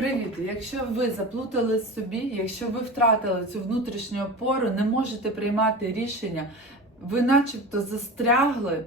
Привіт! Якщо ви заплутались собі, якщо ви втратили цю внутрішню опору, не можете приймати рішення, ви начебто застрягли,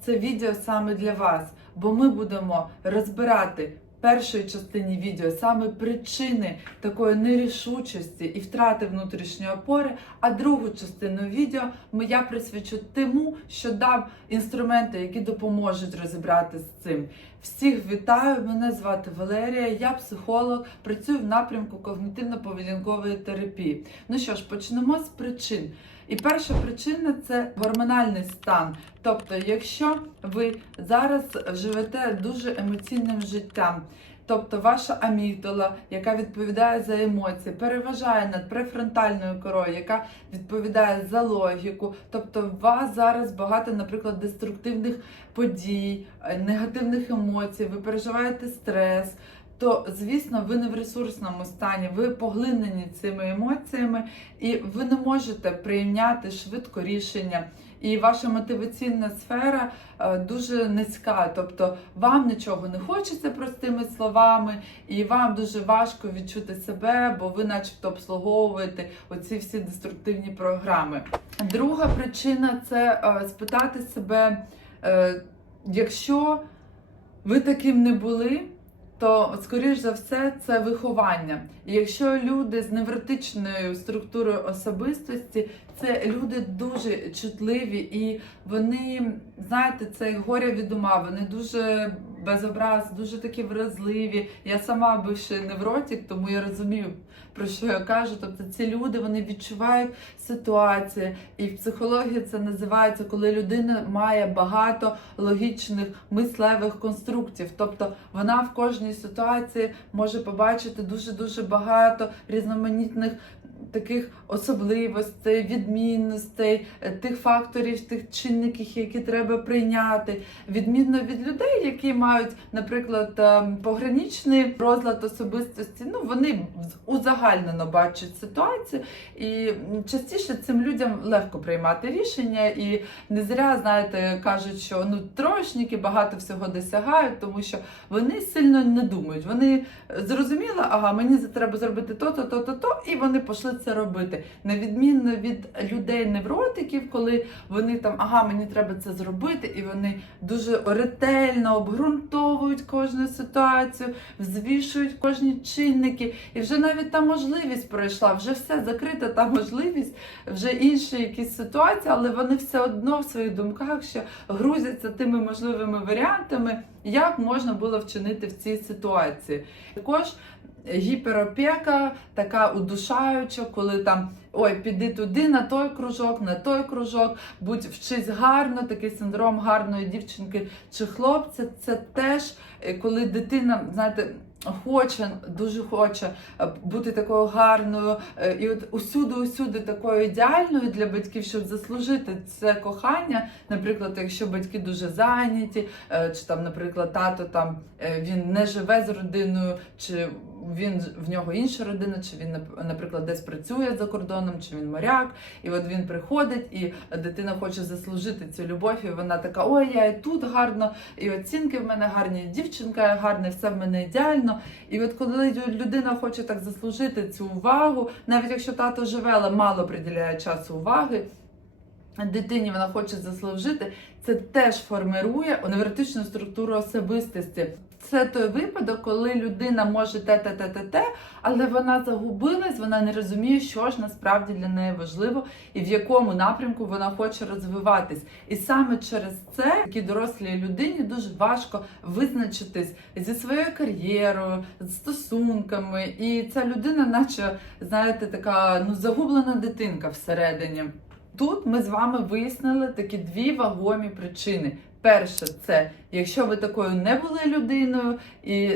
це відео саме для вас, бо ми будемо розбирати першій частині відео саме причини такої нерішучості і втрати внутрішньої опори. А другу частину відео я присвячу тому, що дам інструменти, які допоможуть розібратися з цим. Всіх вітаю! Мене звати Валерія, я психолог, працюю в напрямку когнитивно-поведінкової терапії. Ну що ж, почнемо з причин. І перша причина це гормональний стан. Тобто, якщо ви зараз живете дуже емоційним життям, тобто ваша амігдала, яка відповідає за емоції, переважає над префронтальною корою, яка відповідає за логіку. Тобто, у вас зараз багато, наприклад, деструктивних подій, е, негативних емоцій, ви переживаєте стрес. То, звісно, ви не в ресурсному стані, ви поглинені цими емоціями, і ви не можете прийняти швидко рішення. І ваша мотиваційна сфера е, дуже низька. Тобто вам нічого не хочеться простими словами, і вам дуже важко відчути себе, бо ви, начебто, обслуговуєте оці всі деструктивні програми. Друга причина це е, спитати себе, е, якщо ви таким не були. То, скоріш за все, це виховання. І якщо люди з невротичною структурою особистості, це люди дуже чутливі і вони, знаєте, це горя від ума, вони дуже безобраз, дуже такі вразливі. Я сама бивши невротик, тому я розумію, про що я кажу. Тобто ці люди вони відчувають ситуації, і в психології це називається, коли людина має багато логічних мислевих конструктів. Тобто вона в кожній ситуації може побачити дуже дуже багато різноманітних. Таких особливостей, відмінностей, е, тих факторів, тих чинників, які треба прийняти, відмінно від людей, які мають, наприклад, ем, пограничний розлад особистості. Ну вони узагальнено бачать ситуацію, і частіше цим людям легко приймати рішення. І не зря знаєте, кажуть, що ну трошники багато всього досягають, тому що вони сильно не думають. Вони зрозуміли, ага, мені треба зробити то, то, то, і вони пішли це робити. На відмінно від людей-невротиків, коли вони там, ага, мені треба це зробити, і вони дуже ретельно обґрунтовують кожну ситуацію, взвішують кожні чинники, і вже навіть та можливість пройшла, вже все закрита та можливість, вже інші якісь ситуації, але вони все одно в своїх думках ще грузяться тими можливими варіантами, як можна було вчинити в цій ситуації. Також гіперопека, така удушаюча, коли там ой, піди туди на той кружок, на той кружок, будь вчись гарно, такий синдром гарної дівчинки чи хлопця. Це теж е, коли дитина, знаєте. Хоче, дуже хоче е, бути такою гарною, е, і от усюди, усюди такою ідеальною для батьків, щоб заслужити це кохання. Наприклад, якщо батьки дуже зайняті, чи там, наприклад, тато там він не живе з родиною, чи він в нього інша родина, чи він наприклад десь працює за кордоном, чи він моряк, і от він приходить, і дитина хоче заслужити цю любов, і вона така: ой, я і тут гарно, і оцінки в мене гарні, і дівчинка гарна, і все в мене ідеально. І от коли людина хоче так заслужити цю увагу, навіть якщо тато живе, але мало приділяє часу уваги. Дитині вона хоче заслужити, це теж формирує невротичну структуру особистості. Це той випадок, коли людина може те, те, те, те, те, але вона загубилась, вона не розуміє, що ж насправді для неї важливо і в якому напрямку вона хоче розвиватись. І саме через це такій дорослій людині дуже важко визначитись зі своєю кар'єрою, стосунками. І ця людина, наче знаєте, така ну загублена дитинка всередині. Тут ми з вами вияснили такі дві вагомі причини. Перше, це якщо ви такою не були людиною, і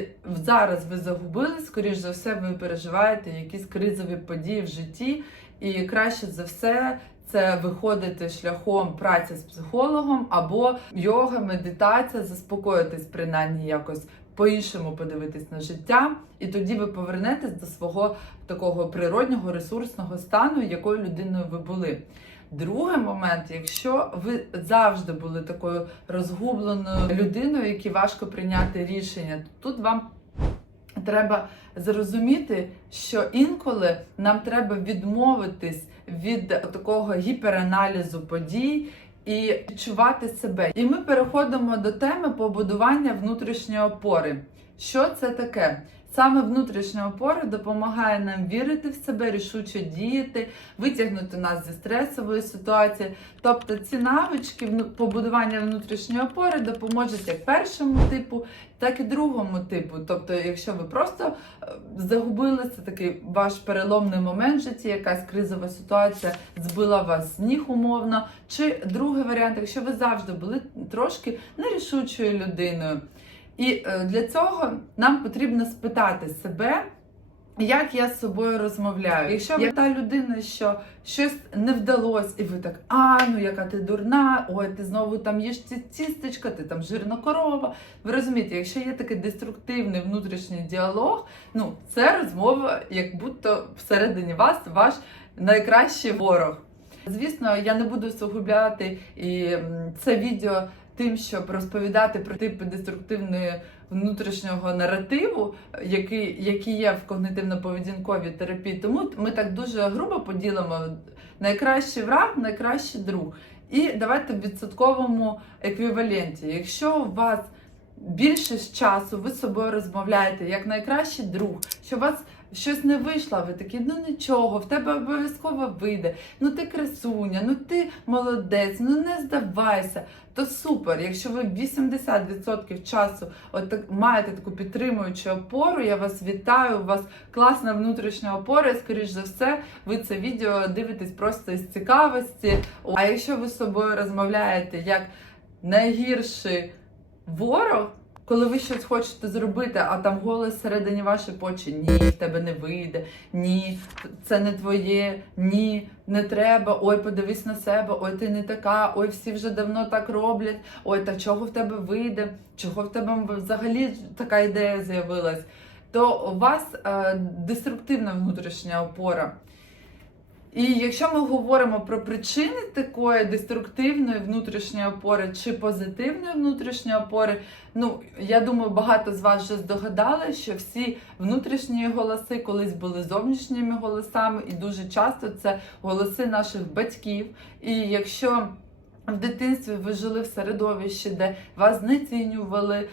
зараз ви загубили, скоріш за все, ви переживаєте якісь кризові події в житті, і краще за все. Це виходити шляхом праці з психологом або йога, медитація, заспокоїтись принаймні якось по-іншому подивитись на життя, і тоді ви повернетесь до свого такого природнього ресурсного стану, якою людиною ви були. Другий момент, якщо ви завжди були такою розгубленою людиною, якій важко прийняти рішення, то тут вам треба зрозуміти, що інколи нам треба відмовитись від такого гіпераналізу подій. І відчувати себе. І ми переходимо до теми побудування внутрішньої опори. Що це таке? Саме внутрішня опора допомагає нам вірити в себе, рішуче діяти, витягнути нас зі стресової ситуації. Тобто ці навички побудування внутрішньої опори допоможуть як першому типу, так і другому типу. Тобто, якщо ви просто е, загубилися, такий ваш переломний момент в житті, якась кризова ситуація збила вас з ніг умовно. Чи другий варіант, якщо ви завжди були трошки нерішучою людиною. І е, для цього нам потрібно спитати себе, як я з собою розмовляю. Якщо ви та людина, що щось не вдалося, і ви так, а ну яка ти дурна, ой, ти знову там їш ці тістечка, ти там жирна корова. Ви розумієте, якщо є такий деструктивний внутрішній діалог, ну це розмова, як будто всередині вас ваш найкращий ворог. Звісно, я не буду сугубляти і це відео тим, щоб розповідати про типи деструктивної внутрішнього наративу, який, які є в когнитивно-поведінковій терапії. Тому ми так дуже грубо поділимо найкращий враг, найкращий друг. І давайте в відсотковому еквіваленті. Якщо у вас більше часу ви з собою розмовляєте як найкращий друг, що у вас щось не вийшло, ви такі, ну нічого, в тебе обов'язково вийде. Ну ти красуня, ну ти молодець, ну не здавайся. То супер, якщо ви 80% часу от так, маєте таку підтримуючу опору, я вас вітаю, у вас класна внутрішня опора, і, скоріш за все, ви це відео дивитесь просто із цікавості. А якщо ви з собою розмовляєте як найгірший ворог, коли ви щось хочете зробити, а там голос всередині вашої почі, ні, в тебе не вийде, ні, це не твоє, ні, не треба, ой, подивись на себе, ой, ти не така, ой, всі вже давно так роблять, ой, та чого в тебе вийде, чого в тебе взагалі така ідея з'явилась, то у вас е, деструктивна внутрішня опора. І якщо ми говоримо про причини такої деструктивної внутрішньої опори чи позитивної внутрішньої опори, ну я думаю, багато з вас вже здогадали, що всі внутрішні голоси колись були зовнішніми голосами, і дуже часто це голоси наших батьків. І якщо в дитинстві ви жили в середовищі, де вас знецінювали,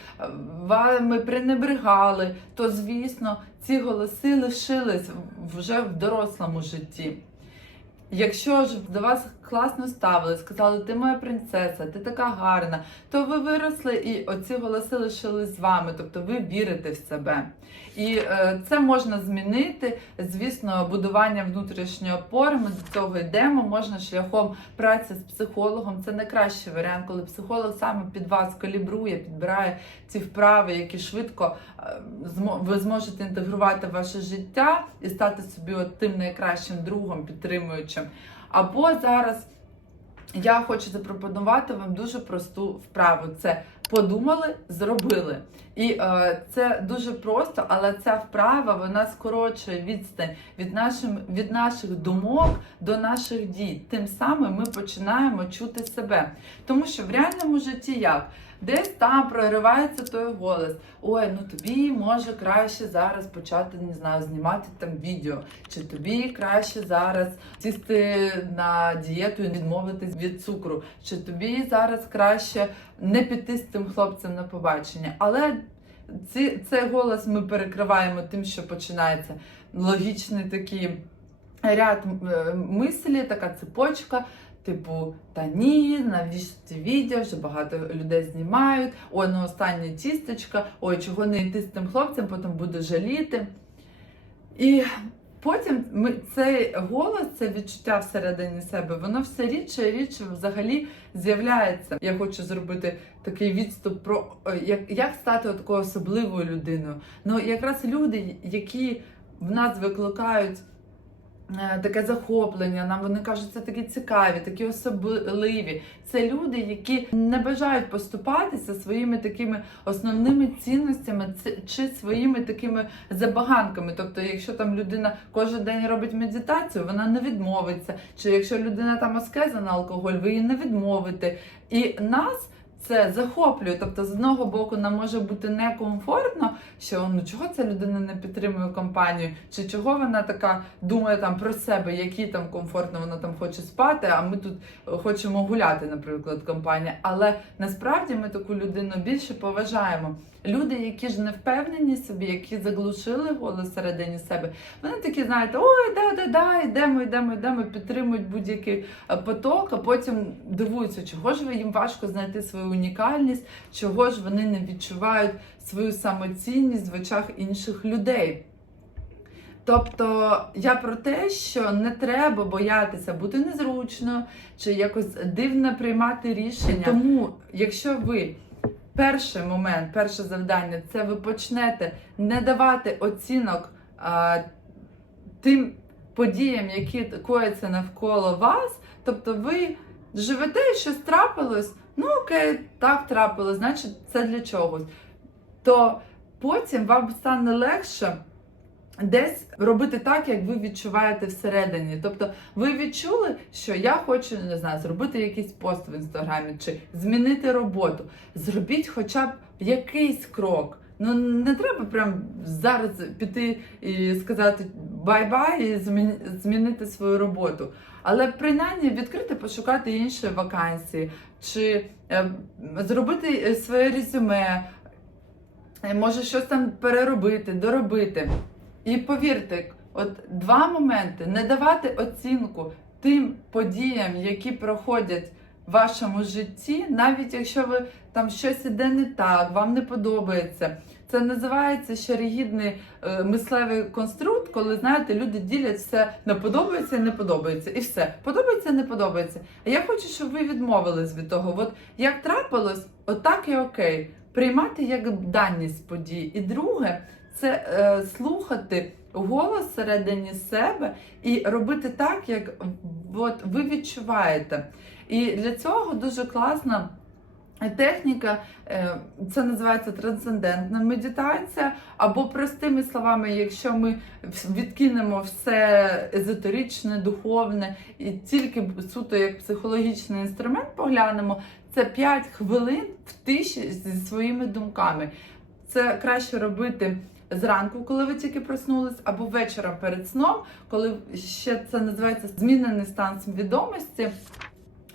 вами пренебрегали, то звісно ці голоси лишились вже в дорослому житті. Якщо ж до вас класно ставили, сказали, ти моя принцеса, ти така гарна, то ви виросли і оці голоси лишились з вами, тобто ви вірите в себе. І е, це можна змінити. Звісно, будування внутрішньої опори. Ми до цього йдемо. Можна шляхом праці з психологом. Це найкращий варіант, коли психолог саме під вас калібрує, підбирає ці вправи, які швидко е, ви зможете інтегрувати в ваше життя і стати собі от тим найкращим другом, підтримуючим. Або зараз я хочу запропонувати вам дуже просту вправу. Це подумали, зробили. І е, це дуже просто, але ця вправа вона скорочує відстань від, нашим, від наших думок до наших дій. Тим самим ми починаємо чути себе. Тому що в реальному житті як? Десь там проривається той голос. Ой, ну тобі може краще зараз почати не знаю, знімати там відео, чи тобі краще зараз сісти на дієту і відмовитись від цукру, чи тобі зараз краще не піти з цим хлопцем на побачення. Але ці, цей голос ми перекриваємо тим, що починається логічний такий ряд е, мислі, така цепочка. Типу, та ні, навіщо ці відео, вже багато людей знімають. Ой, ну останнє тістечка, ой, чого не йти з тим хлопцем, потім буду жаліти. І потім ми, цей голос, це відчуття всередині себе, воно все рідше і рідше взагалі з'являється. Я хочу зробити такий відступ про е, як, як стати такою особливою людиною. Ну, якраз люди, які в нас викликають. Е, Таке захоплення, нам вони кажуть, це такі цікаві, такі особливі. Це люди, які не бажають поступатися своїми такими основними цінностями чи своїми такими забаганками. Тобто, якщо там людина кожен день робить медитацію, вона не відмовиться. Чи якщо людина там аскеза на алкоголь, ви її не відмовите. І нас це захоплює. Тобто, з одного боку, нам може бути некомфортно, що ну чого ця людина не підтримує компанію, чи чого вона така думає там про себе, які там комфортно вона там хоче спати, а ми тут е, хочемо гуляти, наприклад, компанія. Але насправді ми таку людину більше поважаємо. Люди, які ж не впевнені собі, які заглушили голос всередині себе, вони такі, знаєте, ой, да, да, да, йдемо, йдемо, йдемо, підтримують будь-який е, поток, а потім дивуються, чого ж їм важко знайти свою унікальність, чого ж вони не відчувають свою самоцінність в очах інших людей. Тобто я про те, що не треба боятися бути незручно чи якось дивно приймати рішення. Тому, якщо ви перший момент, перше завдання, це ви почнете не давати оцінок а, тим подіям, які кояться навколо вас, тобто ви живете і щось трапилось, ну окей, так трапилось, значить це для чогось. То потім вам стане легше десь робити так, як ви відчуваєте всередині. Тобто, ви відчули, що я хочу не знаю, зробити якийсь пост в інстаграмі чи змінити роботу. Зробіть хоча б якийсь крок. Ну не треба прям зараз піти і сказати бай-бай і змінити свою роботу. Але принаймні відкрити, пошукати інші вакансії, чи е, зробити е, своє резюме, е, може щось там переробити, доробити. І повірте, от два моменти: не давати оцінку тим подіям, які проходять в вашому житті, навіть якщо ви там щось іде не так, вам не подобається. Це називається ще ригідний е, мислевий конструкт, коли знаєте, люди ділять все на подобається і не подобається, і все подобається, не подобається. А я хочу, щоб ви відмовились від того. От як трапилось, отак і окей. Приймати як даність подій. І друге, це е, слухати голос всередині себе і робити так, як от, ви відчуваєте. І для цього дуже класна техніка, е, це називається трансцендентна медитація, або простими словами, якщо ми відкинемо все езотеричне, духовне і тільки суто як психологічний інструмент поглянемо, це 5 хвилин в тиші зі своїми думками. Це краще робити зранку, коли ви тільки проснулись, або вечора перед сном, коли ще це називається змінений стан свідомості.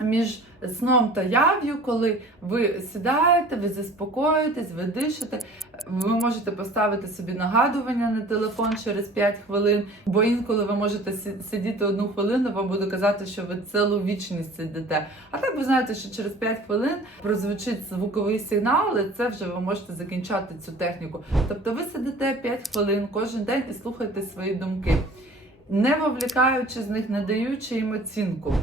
Між сном та яв'ю, коли ви сідаєте, ви заспокоїтесь, ви дишите, ви можете поставити собі нагадування на телефон через 5 хвилин, бо інколи ви можете сидіти одну хвилину, вам буде казати, що ви цілу вічність сидите. А так ви знаєте, що через 5 хвилин прозвучить звуковий сигнал, і це вже ви можете закінчати цю техніку. Тобто ви сидите 5 хвилин кожен день і слухаєте свої думки, не вовлікаючи з них, не даючи їм оцінку.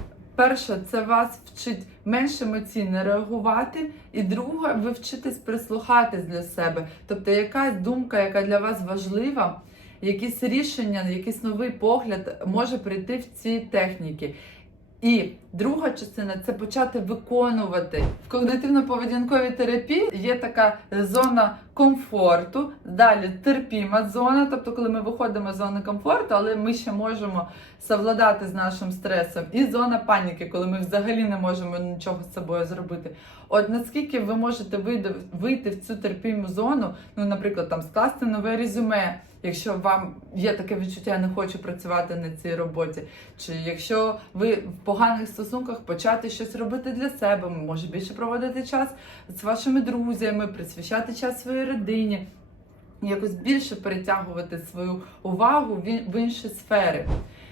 Перше, це вас вчить менш емоційно реагувати, і друге, ви вчитесь прислухатись для себе. Тобто, якась думка, яка для вас важлива, якісь рішення, якийсь новий погляд може прийти в ці техніки. І друга частина це почати виконувати. В когнитивно-поведінковій терапії є така зона комфорту, далі терпіма зона, тобто коли ми виходимо з зони комфорту, але ми ще можемо совладати з нашим стресом, і зона паніки, коли ми взагалі не можемо нічого з собою зробити. От наскільки ви можете вийти, в цю терпіму зону, ну, наприклад, там скласти нове резюме, якщо вам є таке відчуття, я не хочу працювати на цій роботі. Чи якщо ви в поганих стосунках почати щось робити для себе, може більше проводити час з вашими друзями, присвящати час своїй родині, якось більше перетягувати свою увагу в інші сфери.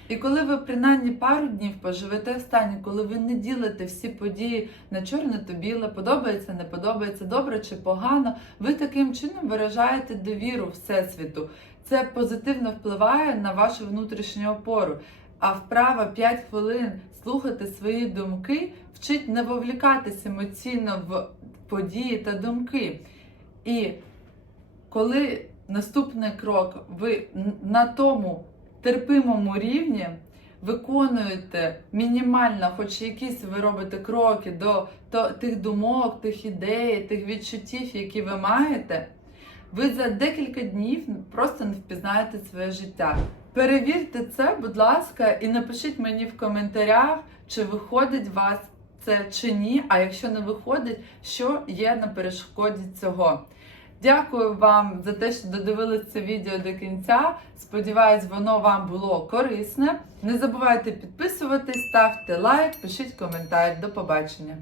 І коли ви принаймні пару днів поживете в стані, коли ви не ділите всі події на чорне то біле, подобається, не подобається, добре чи погано, ви таким чином виражаєте довіру Всесвіту. Це позитивно впливає на вашу внутрішню опору. А вправа 5 хвилин слухати свої думки вчить не вовлікатись емоційно в події та думки. І коли наступний крок ви на тому терпимому рівні виконуєте мінімально, хоч якісь ви робите кроки до, тих думок, тих ідей, тих відчуттів, які ви маєте, ви за декілька днів просто не впізнаєте своє життя. Перевірте це, будь ласка, і напишіть мені в коментарях, чи виходить вас це чи ні, а якщо не виходить, що є на перешкоді цього. Дякую вам за те, що додивились це відео до кінця. Сподіваюсь, воно вам було корисне. Не забувайте підписуватись, ставте лайк, пишіть коментар. До побачення!